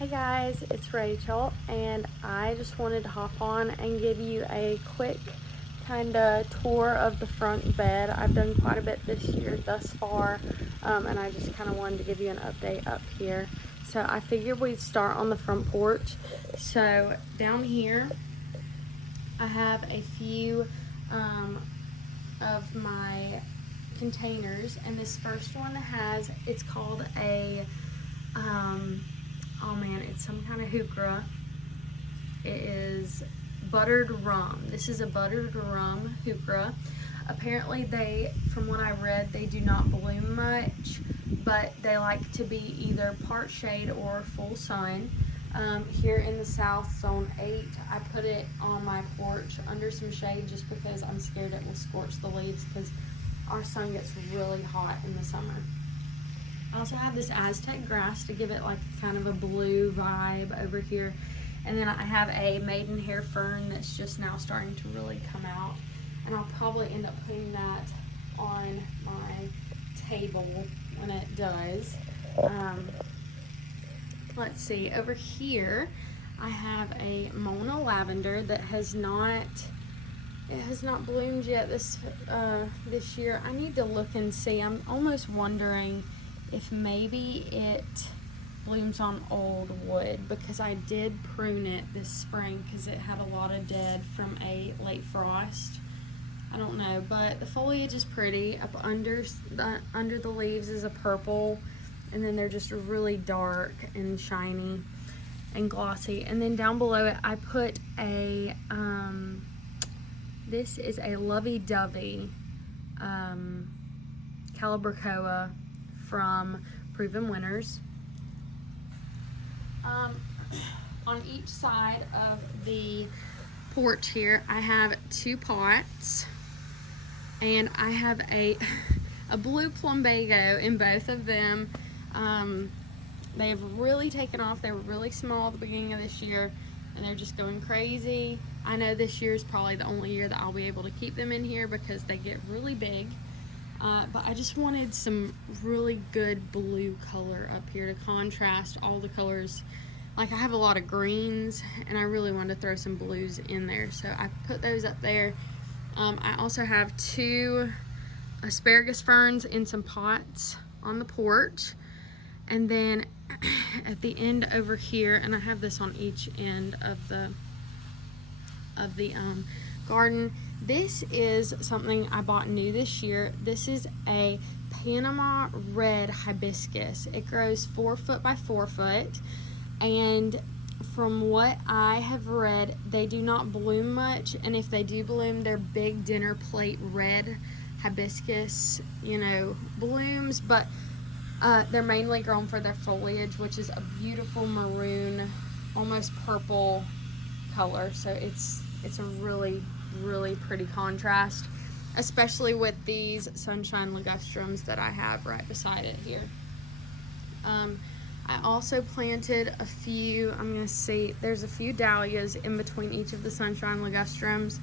Hey guys, it's Rachel, and I just wanted to hop on and give you a quick kind of tour of the front bed. I've done quite a bit this year thus far, and I just kind of wanted to give you an update up here. So I figured we'd start on the front porch. So down here, I have a few of my containers, and this first one it's called a oh man, it's some kind of hookah. It is buttered rum. This is a buttered rum hookah. Apparently from what I read, they do not bloom much, but they like to be either part shade or full sun. Here in the south, zone 8, I put it on my porch under some shade just because I'm scared it will scorch the leaves because our sun gets really hot in the summer. I also have this Aztec Grass to give it like kind of a blue vibe over here. And then I have a maidenhair fern that's just now starting to really come out. And I'll probably end up putting that on my table when it does. Let's see, over here I have a Mona Lavender that has not bloomed yet this year. I need to look and see. I'm almost wondering if maybe it blooms on old wood, because I did prune it this spring because it had a lot of dead from a late frost. I don't know, but the foliage is pretty. Up under the leaves is a purple, and then they're just really dark and shiny and glossy. And then down below it I put a this is a Lovie dovie calibrochoa from Proven Winners. On each side of the porch here I have 2 pots, and I have a blue plumbago in both of them. They have really taken off. They were really small at the beginning of this year, and they're just going crazy. I know this year is probably the only year that I'll be able to keep them in here because they get really big. But I just wanted some really good blue color up here to contrast all the colors. Like, I have a lot of greens, and I really wanted to throw some blues in there, so I put those up there. I also have 2 asparagus ferns in some pots on the porch, and then at the end over here, and I have this on each end of the garden. This is something I bought new this year. This is a Panama Red Hibiscus. It grows 4 foot by 4 foot, and from what I have read, they do not bloom much, and if they do bloom, they're big dinner plate red hibiscus, blooms, but they're mainly grown for their foliage, which is a beautiful maroon, almost purple color. So it's a really pretty contrast, especially with these sunshine ligustrums that I have right beside it here. I also planted a few, there's a few dahlias in between each of the sunshine ligustrums.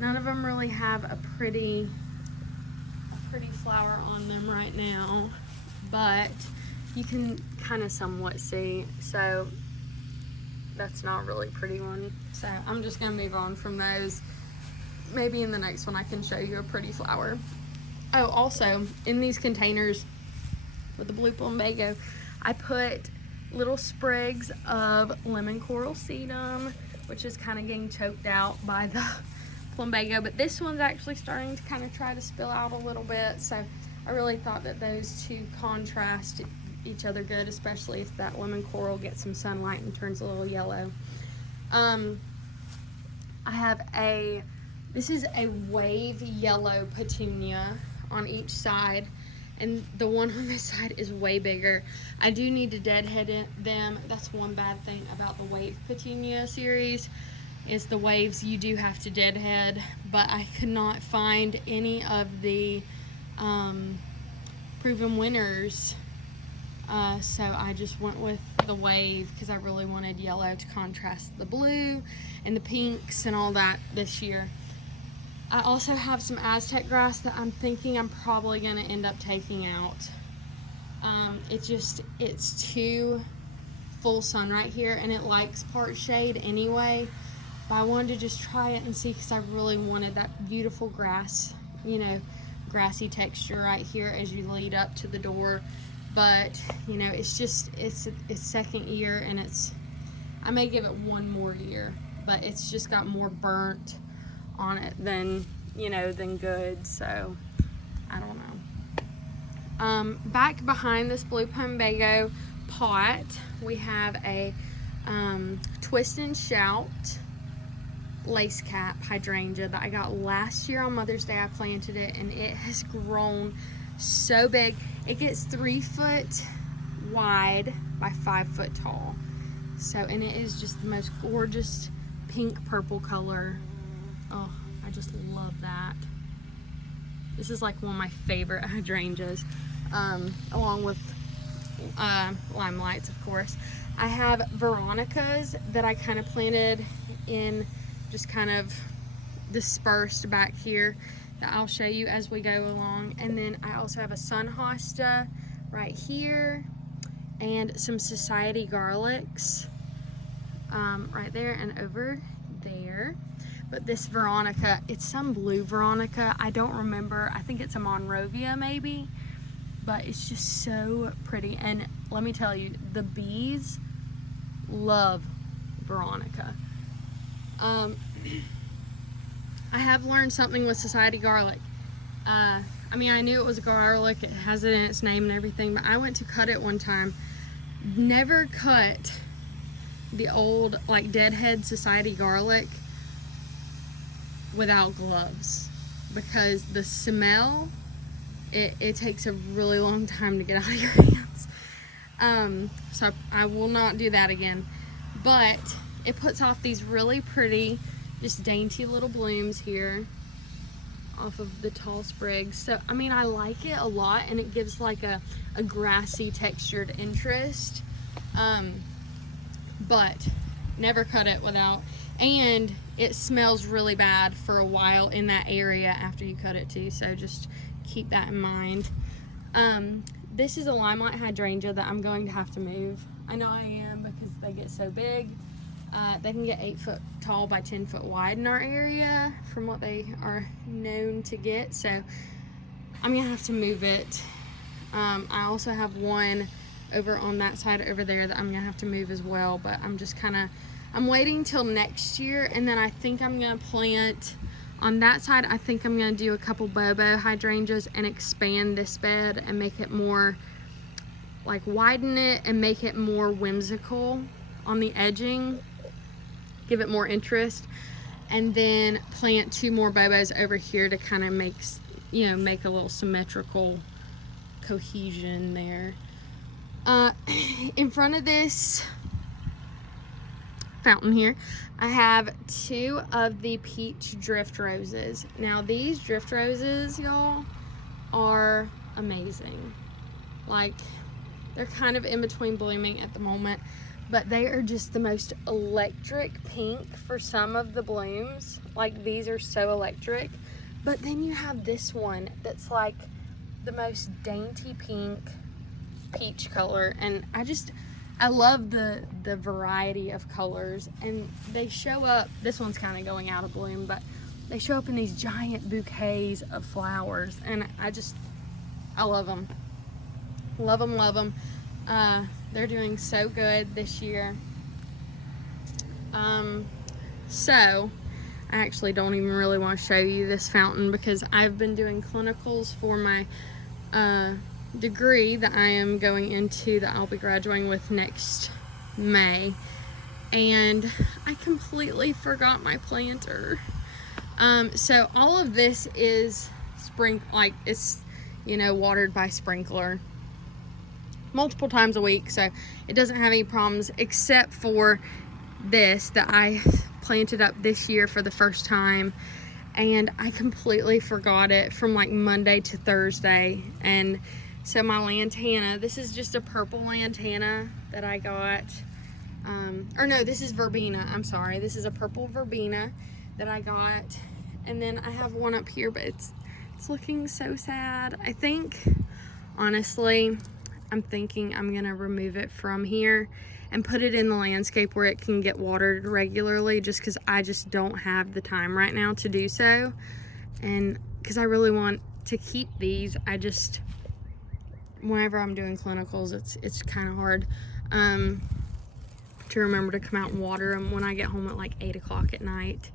None of them really have a pretty flower on them right now, but you can kind of somewhat see, so that's not a really pretty one. So I'm just gonna move on from those. Maybe in the next one I can show you a pretty flower. Oh, also in these containers with the blue plumbago, I put little sprigs of lemon coral sedum, which is kind of getting choked out by the plumbago, but this one's actually starting to kind of try to spill out a little bit. So I really thought that those 2 contrast each other good, especially if that lemon coral gets some sunlight and turns a little yellow. I have this is a wave yellow petunia on each side, and the one on this side is way bigger. I do need to deadhead them. That's one bad thing about the wave petunia series, is the waves you do have to deadhead, but I could not find any of the Proven Winners, so I just went with the wave because I really wanted yellow to contrast the blue and the pinks and all that this year. I also have some Aztec grass that I'm thinking I'm probably going to end up taking out. It's too full sun right here, and it likes part shade anyway. But I wanted to just try it and see, because I really wanted that beautiful grass, you know, grassy texture right here as you lead up to the door. But you know, it's second year, and I may give it one more year, but it's just got more burnt on it than, you know, than good. So I don't know. Back behind this blue plumbago pot, we have a twist and shout lace cap hydrangea that I got last year on Mother's Day. I planted it, and it has grown so big. It gets 3 foot wide by 5 foot tall. So, and it is just the most gorgeous pink purple color. Oh, I just love that. This is like one of my favorite hydrangeas, along with limelights, of course. I have Veronicas that I kind of planted in, just kind of dispersed back here, that I'll show you as we go along. And then I also have a sun hosta right here, and some society garlics right there and over there. But this Veronica, it's some blue Veronica, I don't remember, I think it's a Monrovia maybe, but it's just so pretty. And let me tell you, the bees love Veronica. I have learned something with society garlic. I mean, I knew it was garlic, it has it in its name and everything, but I went to cut it one time. Never cut the old, like, deadhead society garlic without gloves, because the smell, it takes a really long time to get out of your hands. So I will not do that again. But it puts off these really pretty, just dainty little blooms here off of the tall sprigs. So I mean, I like it a lot, and it gives like a grassy textured interest. But never cut it without, and it smells really bad for a while in that area after you cut it too, so just keep that in mind. This is a Limelight Hydrangea that I'm going to have to move. I know I am, because they get so big. They can get 8 foot tall by 10 foot wide in our area, from what they are known to get, so I'm gonna have to move it. I also have one over on that side over there that I'm gonna have to move as well, but I'm just I'm waiting till next year, and then I think I'm gonna plant on that side. I think I'm gonna do a couple Bobo hydrangeas and expand this bed and make it more, like, widen it and make it more whimsical on the edging, give it more interest, and then plant 2 more Bobos over here to kind of make a little symmetrical cohesion there. In front of this fountain here, I have 2 of the peach drift roses. Now these drift roses, y'all, are amazing. Like, they're kind of in between blooming at the moment, but they are just the most electric pink for some of the blooms. Like, these are so electric. But then you have this one that's like the most dainty pink peach color, and I love the variety of colors, and they show up. This one's kind of going out of bloom, but they show up in these giant bouquets of flowers, and I love them. Love them, love them. They're doing so good this year. So I actually don't even really want to show you this fountain, because I've been doing clinicals for my degree that I am going into, that I'll be graduating with next May, and I completely forgot my planter. So all of this is it's watered by sprinkler multiple times a week, so it doesn't have any problems, except for this that I planted up this year for the first time, and I completely forgot it from like Monday to Thursday. And so my lantana, this is just a purple lantana that I got, or no, this is verbena, I'm sorry, this is a purple verbena that I got. And then I have one up here, but it's looking so sad. I think, honestly, I'm thinking I'm gonna remove it from here and put it in the landscape where it can get watered regularly, just because I just don't have the time right now to do so. And because I really want to keep these, I just, whenever I'm doing clinicals, it's kind of hard to remember to come out and water them when I get home at like 8 o'clock at night.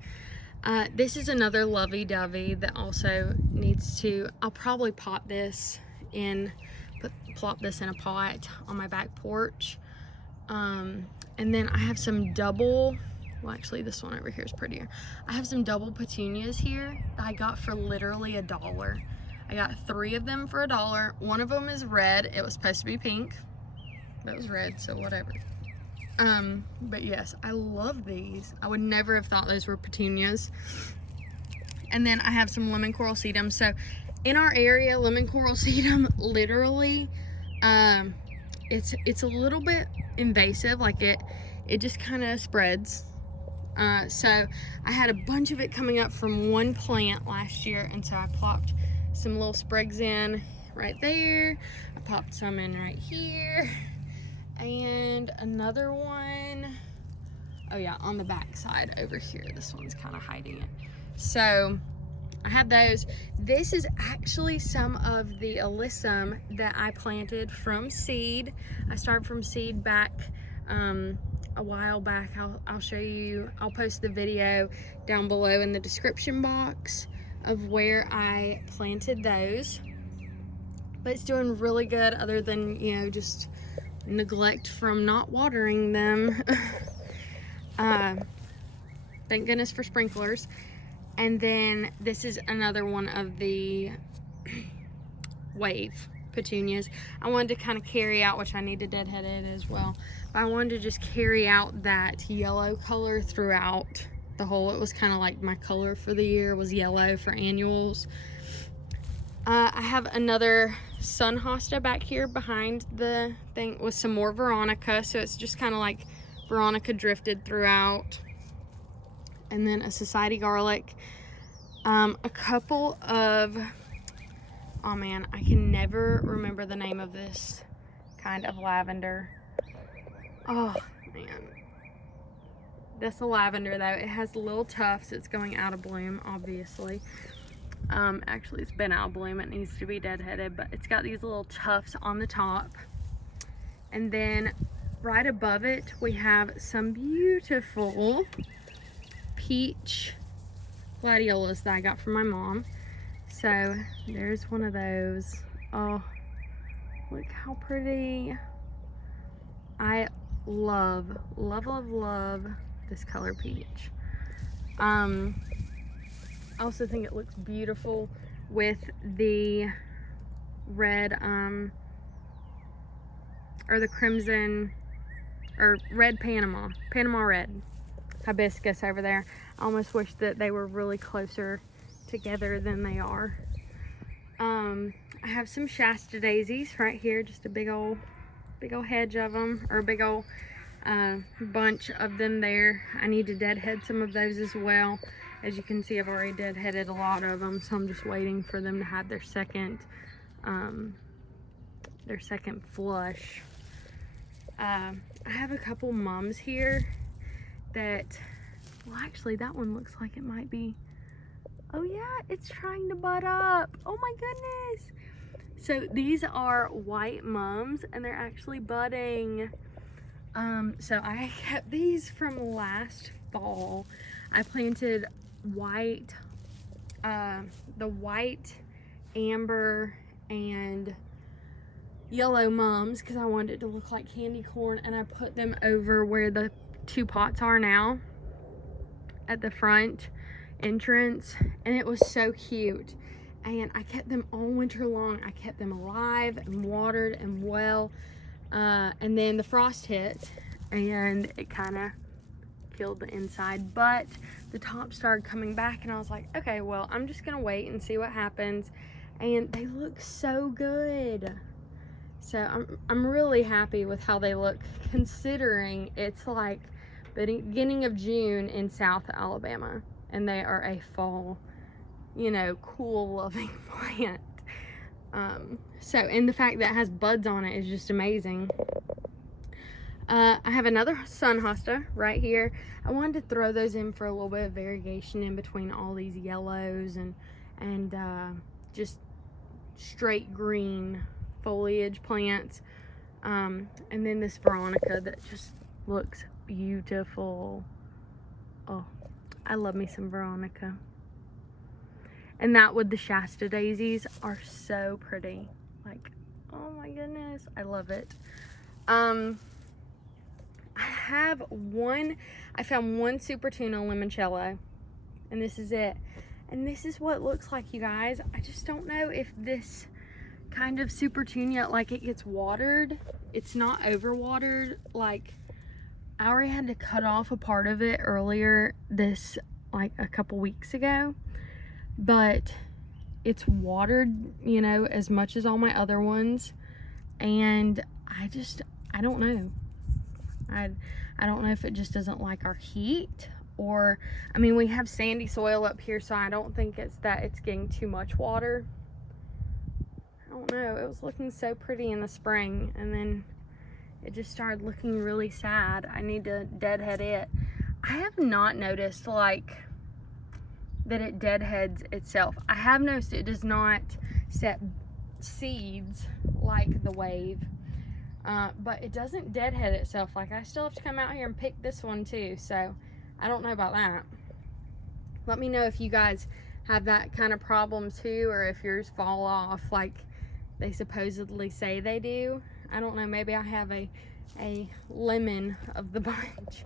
This is another lovey dovey that also needs to, I'll probably pot this in, plop this in a pot on my back porch. And then I have some double, well actually this one over here is prettier. I have some double petunias here that I got for literally $1. I got 3 of them for $1. One of them is red. It was supposed to be pink. That was red, so whatever. But yes, I love these. I would never have thought those were petunias. And then I have some lemon coral sedum. So in our area, lemon coral sedum literally, it's a little bit invasive. Like it just kind of spreads. So I had a bunch of it coming up from one plant last year, and so I plopped some little sprigs in right there. I popped some in right here, and another one, oh yeah, on the back side over here. This one's kind of hiding it. So I have those. This is actually some of the alyssum that I planted from seed. I started from seed back a while back. I'll show you, I'll post the video down below in the description box of where I planted those. But it's doing really good, other than, you know, just neglect from not watering them. Thank goodness for sprinklers. And then this is another one of the wave petunias. I wanted to kind of carry out, which I need to deadhead it as well, but I wanted to just carry out that yellow color throughout the whole. It was kind of like my color for the year was yellow for annuals. I have another sun hosta back here behind the thing with some more Veronica, so it's just kind of like Veronica drifted throughout. And then a society garlic, a couple of, oh man, I can never remember the name of this kind of lavender. Oh man, that's a lavender though. It has little tufts. It's going out of bloom, obviously. Actually it's been out of bloom. It needs to be deadheaded, but it's got these little tufts on the top. And then right above it we have some beautiful peach gladiolas that I got from my mom. So there's one of those. Oh, look how pretty. I love this color peach. I also think it looks beautiful with the red or the crimson or red Panama Red Hibiscus over there. I almost wish that they were really closer together than they are. I have some Shasta Daisies right here, just a big old hedge of them, or a big old bunch of them there. I need to deadhead some of those as well. As you can see, I've already deadheaded a lot of them, so I'm just waiting for them to have their second flush. I have a couple mums here that, well actually that one looks like it might be, oh yeah, it's trying to bud up. Oh my goodness. So these are white mums and they're actually budding. So I kept these from last fall. I planted white, the white, amber, and yellow mums because I wanted it to look like candy corn, and I put them over where the 2 pots are now at the front entrance, and it was so cute. And I kept them all winter long. I kept them alive and watered and well, and then the frost hit and it kind of killed the inside, but the top started coming back, and I was like, okay, well, I'm just gonna wait and see what happens. And they look so good. So I'm really happy with how they look, considering it's like beginning of June in South Alabama, and they are a fall, you know, cool loving plant. So, and the fact that it has buds on it is just amazing. I have another sun hosta right here. I wanted to throw those in for a little bit of variation in between all these yellows and just straight green foliage plants. And then this Veronica that just looks beautiful. Oh, I love me some Veronica. And that with the Shasta Daisies are so pretty. Like, oh my goodness, I love it. I found one Super Tuna limoncello, and this is it. And this is what it looks like, you guys. I just don't know if this kind of Super Petunia, like, it gets watered. It's not overwatered. Like, I already had to cut off a part of it earlier this, like, a couple weeks ago. But it's watered, you know, as much as all my other ones. And I don't know. I don't know if it just doesn't like our heat, or, I mean, we have sandy soil up here, so I don't think it's that it's getting too much water. I don't know. It was looking so pretty in the spring, and then it just started looking really sad. I need to deadhead it. I have not noticed, like, that it deadheads itself. I have noticed it does not set seeds like the Wave. But it doesn't deadhead itself. Like, I still have to come out here and pick this one too, so I don't know about that. Let me know if you guys have that kind of problem too, or if yours fall off like they supposedly say they do. I don't know, maybe I have a lemon of the bunch.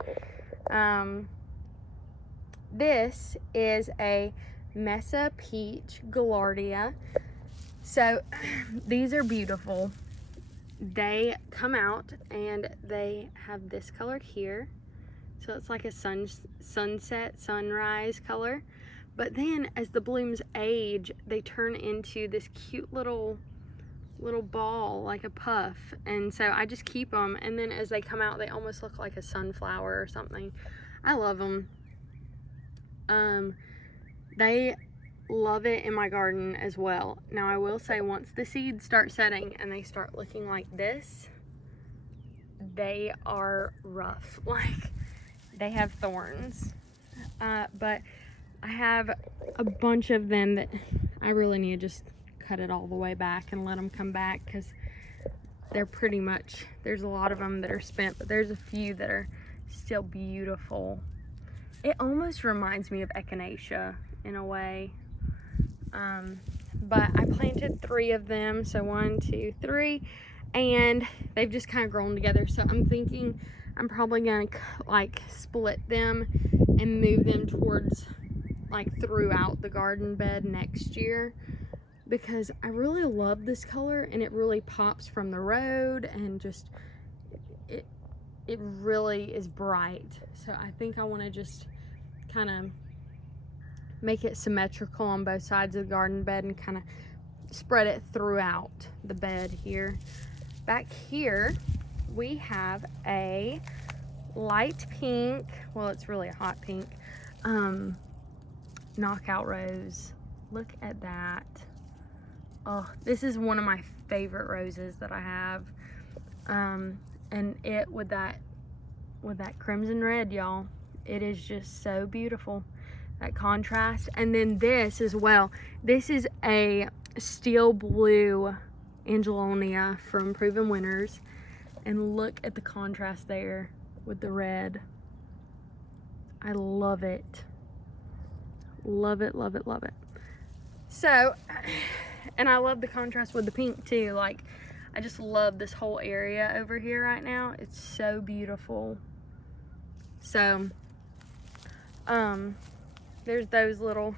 This is a Mesa Peach Gaillardia. So these are beautiful. They come out and they have this color here, so it's like a sunset sunrise color. But then as the blooms age, they turn into this cute little ball, like a puff. And so I just keep them, and then as they come out, they almost look like a sunflower or something. I love them. They love it in my garden as well. Now I will say, once the seeds start setting and they start looking like this, they are rough. Like, they have thorns. But I have a bunch of them that I really need to just cut it all the way back and let them come back, because they're pretty much, there's a lot of them that are spent, but there's a few that are still beautiful. It almost reminds me of echinacea in a way. But I planted 3 of them, so 1, 2, 3, and they've just kind of grown together. So I'm thinking I'm probably gonna like split them and move them towards, like, throughout the garden bed next year, because I really love this color and it really pops from the road, and just it really is bright. So I think I want to just kind of make it symmetrical on both sides of the garden bed and kind of spread it throughout the bed here. Back here we have a light pink, well, it's really a hot pink, knockout rose. Look at that. Oh, this is one of my favorite roses that I have. And it with that crimson red, y'all, it is just so beautiful, that contrast. And then this as well, this is a steel blue Angelonia from Proven Winners, and look at the contrast there with the red. I love it. Love it, love it, love it. So, and I love the contrast with the pink too. Like, I just love this whole area over here right now. It's so beautiful. So, there's those little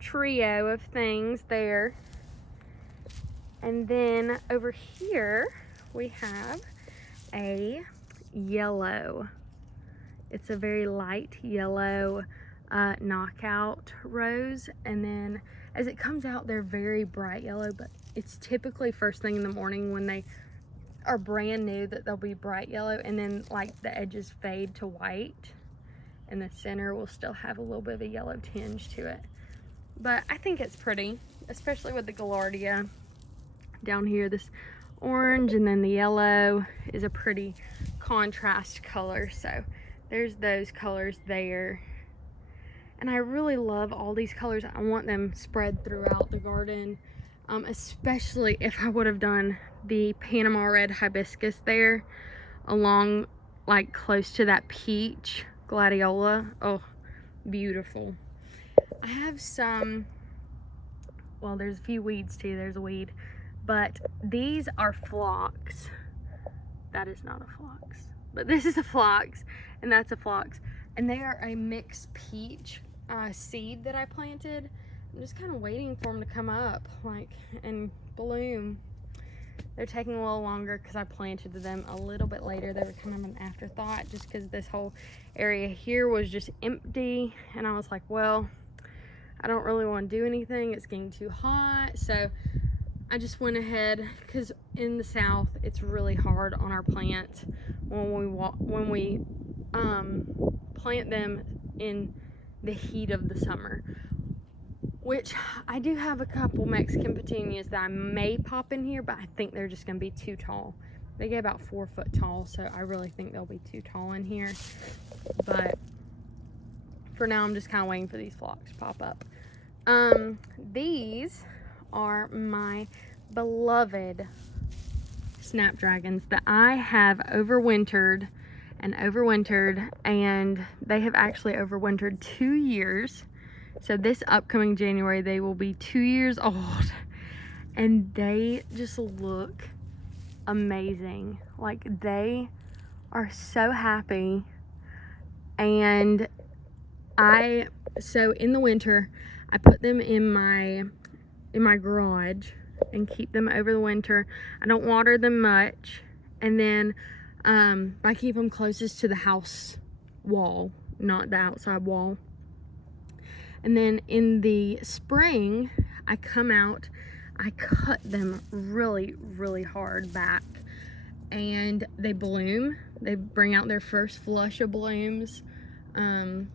trio of things there. And then over here we have a yellow. It's a very light yellow knockout rose, and then as it comes out, they're very bright yellow, but it's typically first thing in the morning when they are brand new that they'll be bright yellow, and then like the edges fade to white, and the center will still have a little bit of a yellow tinge to it. But I think it's pretty, especially with the Gaillardia down here. This orange and then the yellow is a pretty contrast colors. So there's those colors there. And I really love all these colors. I want them spread throughout the garden, especially if I would have done the Panama Red Hibiscus there along, like close to that peach gladiola. Oh, beautiful. I have some, well, there's a few weeds too. There's a weed, but these are phlox. That is not a phlox, but this is a phlox, and that's a phlox, and they are a mixed peach seed that I planted. I'm just kind of waiting for them to come up, like, and bloom. They're taking a little longer because I planted them a little bit later. They were kind of an afterthought just because this whole area here was just empty, and I was like, well, I don't really want to do anything. It's getting too hot, so I just went ahead, because in the south it's really hard on our plants when we plant them in the heat of the summer, which I do have a couple Mexican petunias that I may pop in here, but I think they're just going to be too tall. They get about 4 foot tall, so I really think they'll be too tall in here. But for now, I'm just kind of waiting for these phlox to pop up. These are my beloved snapdragons that I have overwintered, and they have actually overwintered 2 years. So this upcoming January, they will be 2 years old, and they just look amazing. Like, they are so happy. And so in the winter, I put them in my garage and keep them over the winter. I don't water them much, and then I keep them closest to the house wall, not the outside wall. And then in the spring, I come out, I cut them really, really hard back, and they bloom. They bring out their first flush of blooms. And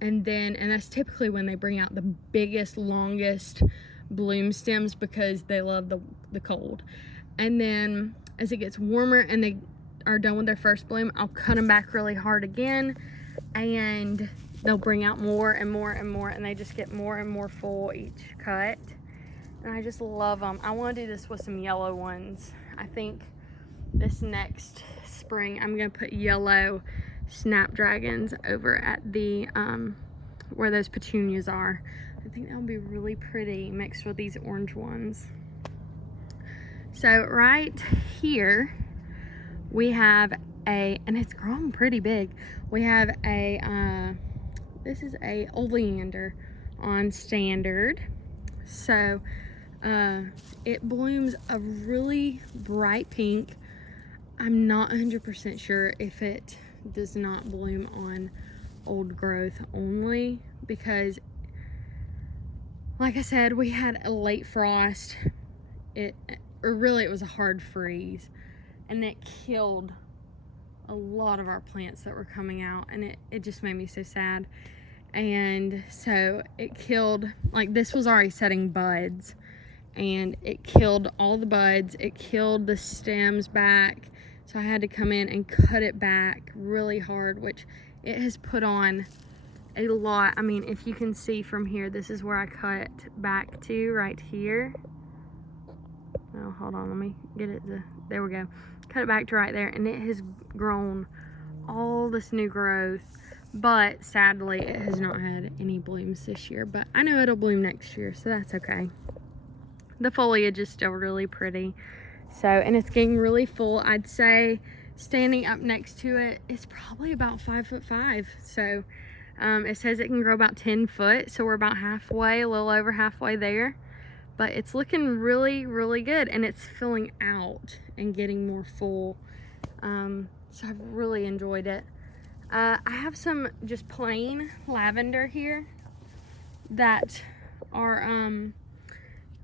that's typically when they bring out the biggest, longest bloom stems, because they love the cold. And then as it gets warmer and they are done with their first bloom, I'll cut them back really hard again, and they'll bring out more and more and more, and they just get more and more full each cut. And I just love them. I want to do this with some yellow ones. I think this next spring I'm going to put yellow snapdragons over at the where those petunias are. I think that'll be really pretty mixed with these orange ones. So right here we have and it's grown pretty big. We have this is a oleander on standard. So it blooms a really bright pink. I'm not 100% sure if it does not bloom on old growth only, because like I said, we had a late frost. It was a hard freeze, and it killed a lot of our plants that were coming out, and it just made me so sad. And so it killed, like, this was already setting buds, and it killed all the buds. It killed the stems back, so I had to come in and cut it back really hard, which it has put on a lot. I mean, if you can see from here, this is where I cut back to, right here. Oh, hold on, let me get it to, there we go. Cut it back to right there, and it has grown all this new growth, but sadly it has not had any blooms this year, but I know it'll bloom next year, so that's okay. The foliage is still really pretty. So, and it's getting really full. I'd say standing up next to it, it's probably about 5'5". So it says it can grow about 10 foot, so we're about halfway, a little over halfway there. But it's looking really, really good, and it's filling out and getting more full. So I've really enjoyed it. I have some just plain lavender here that are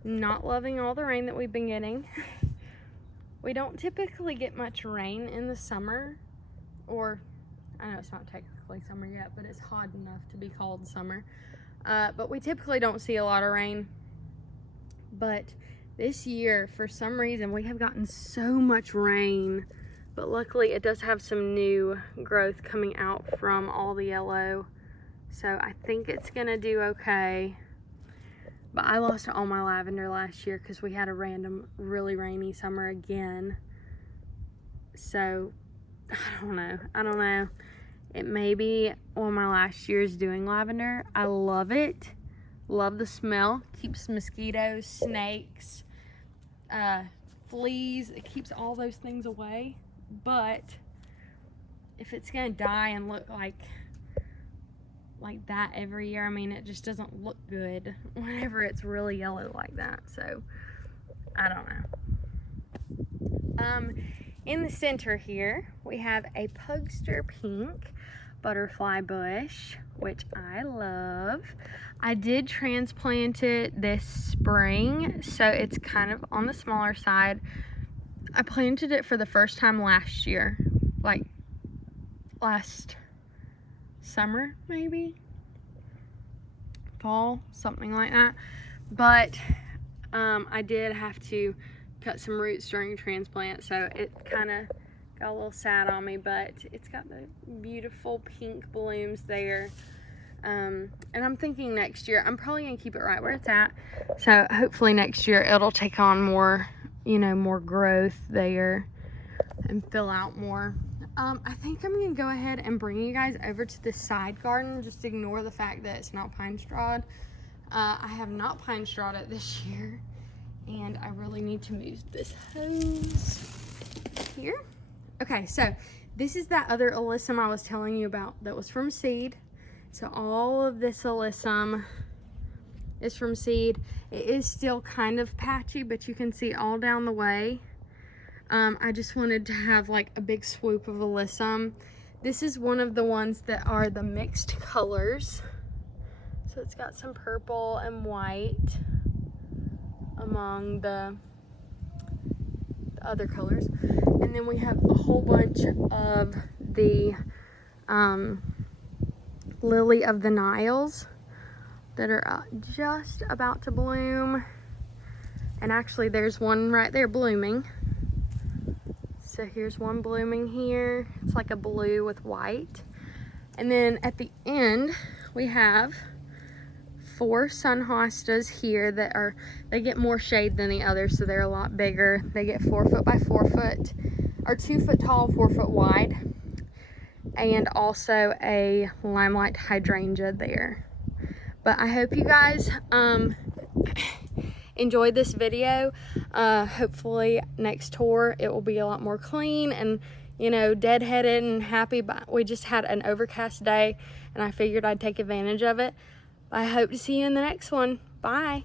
not loving all the rain that we've been getting. We don't typically get much rain in the summer, or I know it's not technically summer yet, but it's hot enough to be called summer. But we typically don't see a lot of rain. But this year, for some reason, we have gotten so much rain. But luckily it does have some new growth coming out from all the yellow. So I think it's gonna do okay. But I lost all my lavender last year because we had a random really rainy summer again. So I don't know. It may be one of my last years doing lavender. I love it. Love the smell. Keeps mosquitoes, snakes, fleas. It keeps all those things away. But if it's gonna die and look like that every year, I mean, it just doesn't look good whenever it's really yellow like that. So I don't know. In the center here we have a pugster pink butterfly bush, which I love. I did transplant it this spring, so it's kind of on the smaller side. I planted it for the first time last year, like last summer, maybe fall, something like that. But I did have to cut some roots during transplant, so it kind of got a little sad on me, but it's got the beautiful pink blooms there. And I'm thinking next year I'm probably gonna keep it right where it's at, so hopefully next year it'll take on more, you know, more growth there and fill out more. I think I'm gonna go ahead and bring you guys over to the side garden. Just ignore the fact that it's not pine strawed. I have not pine strawed it this year, and I really need to move this hose here. Okay, so this is that other alyssum I was telling you about that was from seed. So all of this alyssum is from seed. It is still kind of patchy, but you can see all down the way. I just wanted to have like a big swoop of alyssum. This is one of the ones that are the mixed colors. So it's got some purple and white among the other colors. And then we have a whole bunch of the lily of the Niles that are just about to bloom. And actually there's one right there blooming. So here's one blooming here. It's like a blue with white. And then at the end we have 4 sun hostas here that are, they get more shade than the others, so they're a lot bigger. They get 4 foot by 4 foot, or 2 foot tall, 4 foot wide. And also a Limelight Hydrangea there. But I hope you guys enjoyed this video. Hopefully next tour it will be a lot more clean and, you know, deadheaded and happy. But we just had an overcast day and I figured I'd take advantage of it. I hope to see you in the next one. Bye.